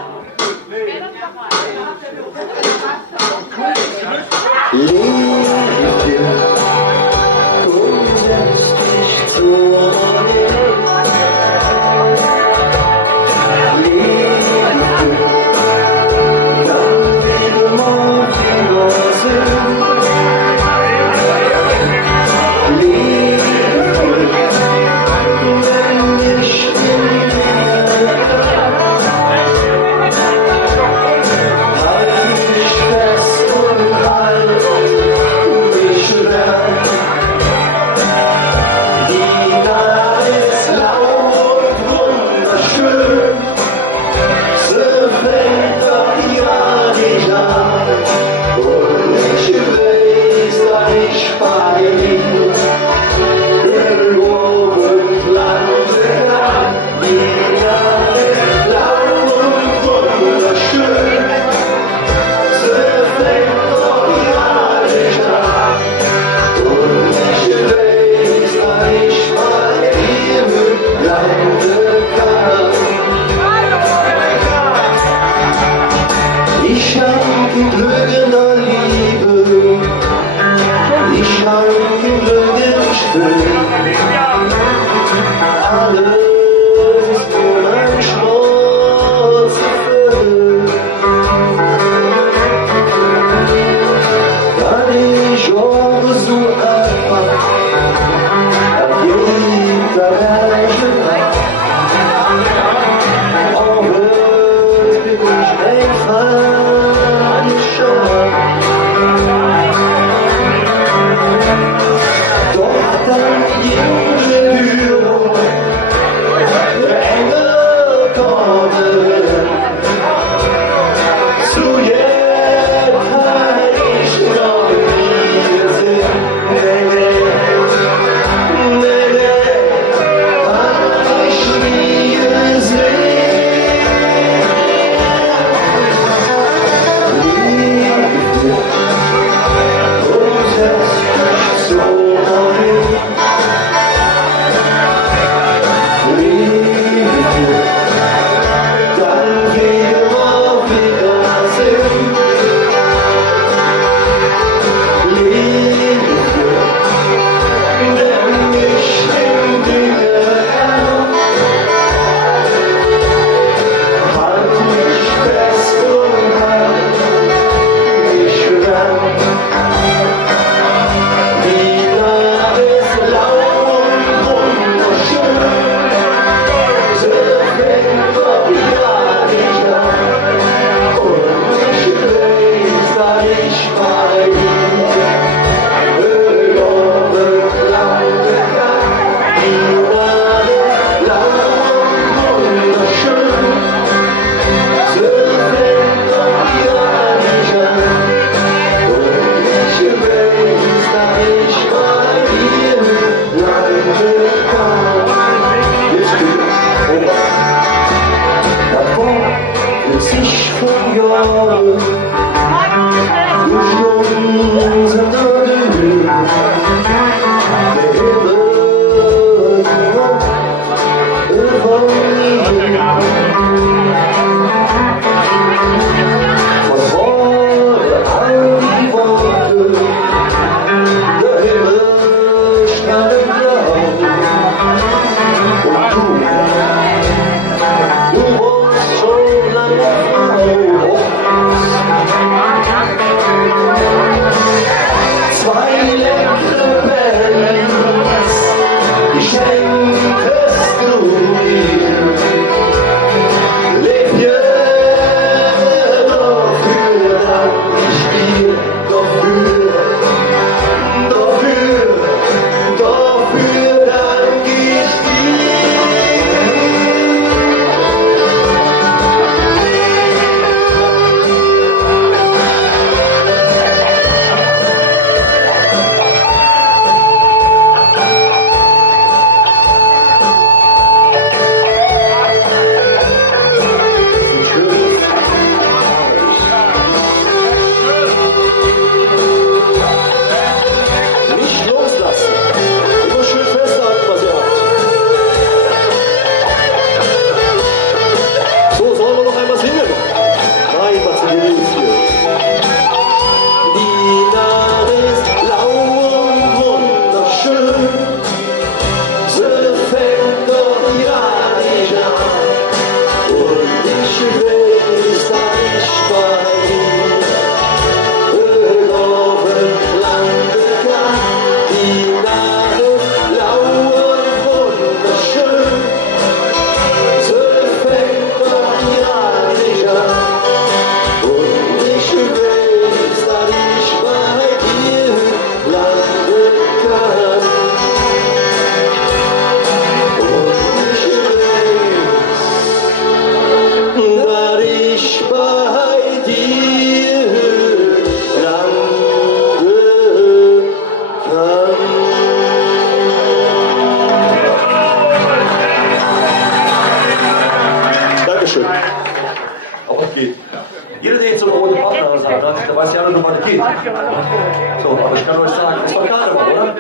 Tag ist doch Karneval, oder?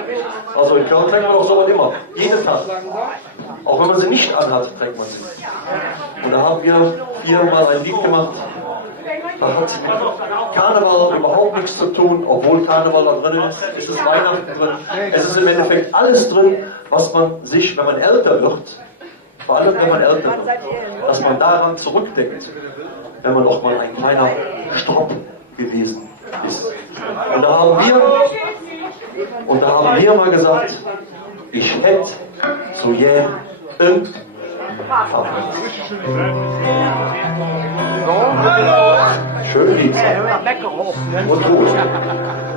Also in Köln trägt man doch sowas immer. Jeden Tag. Auch wenn man sie nicht anhat, trägt man sie. Und da haben wir hier mal ein Lied gemacht. Da hat mit Karneval überhaupt nichts zu tun, obwohl Karneval da drin ist. Es ist Weihnachten drin. Es ist im Endeffekt alles drin, was man sich, wenn man älter wird, vor allem wenn man älter wird, dass man daran zurückdenkt, wenn man noch mal ein kleiner Strop gewesen ist. Und da haben wir mal gesagt, ich hätte zu jedem schön Lied. Mecker hoch. Und gut.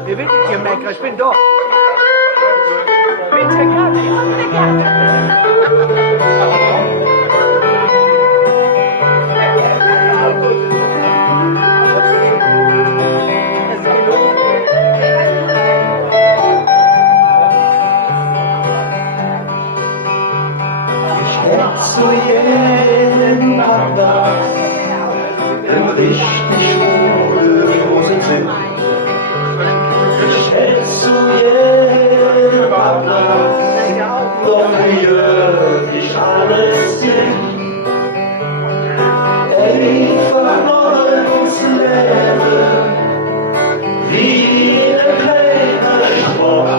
Wie will ich hier meckern? Ich bin doch. Bitte gerne. Zu jedem Papa, wenn richtig Hosen sind. Ich hätte zu jedem Papa, doch für dich alles hin. Einfach nur ins Leben, wie eine kleine Sport.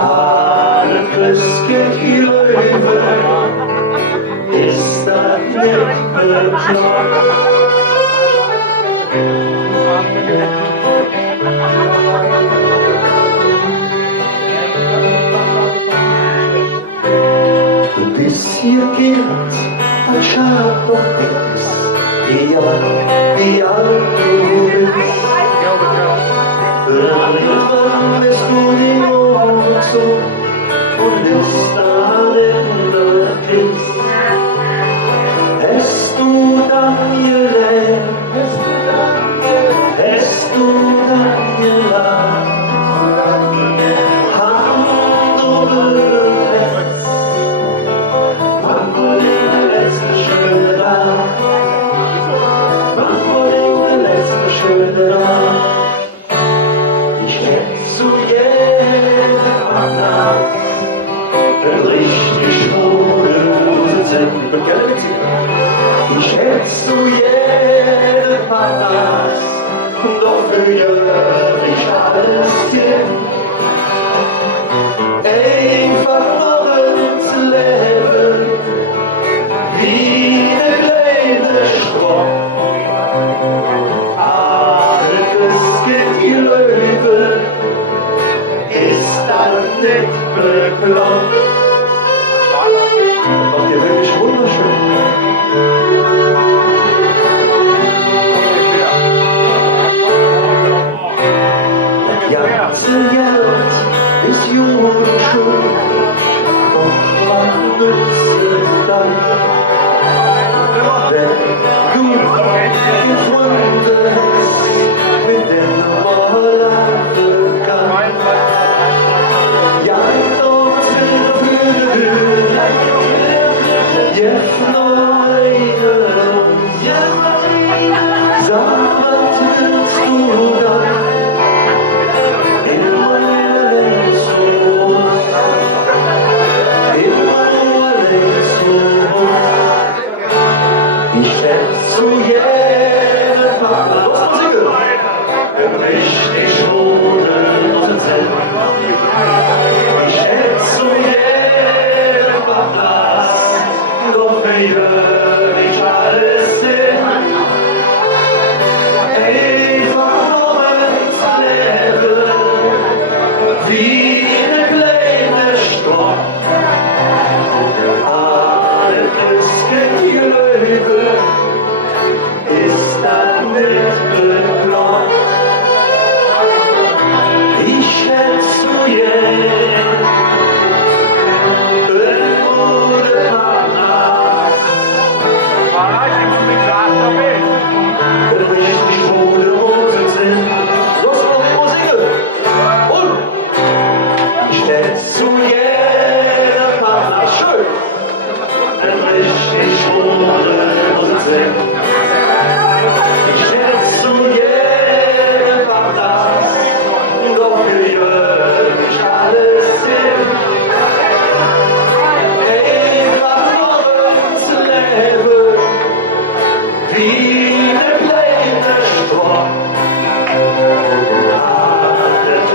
Alle Christkind die Löwe, ist das nicht bekloppt? Du bist hier Kind, ein Schaf und bist, wie alt du bist. Irgendwann bist du die Augen zu und bist darin Kind. Hast du dann gelernt? Hast du dann gelernt? Hand oder Herz? Wann wurde der letzte schöne Tag? Wann wurde der letzte schöne Tag? Ich hätte zu jedem Tag, wenn richtig Hosen sind, bekennt sie. Ich hätte zu jedem Papas, doch für ich alles geben. Einfach nur ins Leben, wie eine kleine Stroh. Alles geht die Löwe, ist dann nicht bekloppt. Das ist hier wirklich wunderschön. Ganze Geld ist jung und schön, doch man nützt es dann, wenn du Freunde hast, mit denen man lachen kann. Ja, dort sind wir, jetzt noch eine, sag, was willst du dann? Ich hätte zu jedem Mal, los mal singen, wenn richtig Hosen sind. Ich hätte zu jedem Mal, doch will ich alles sehen. Einfach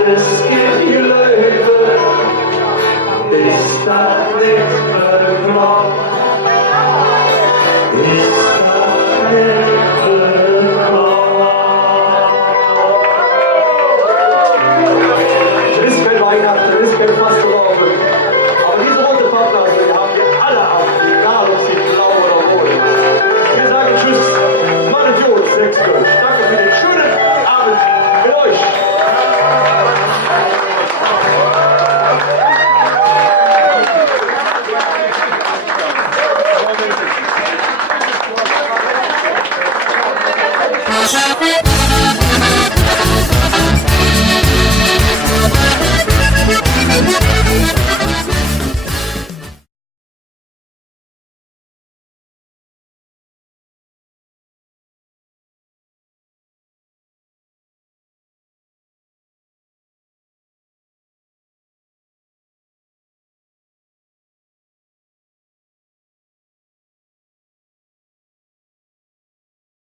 alles in die Löwe, ist das nicht bekloppt, ist das nicht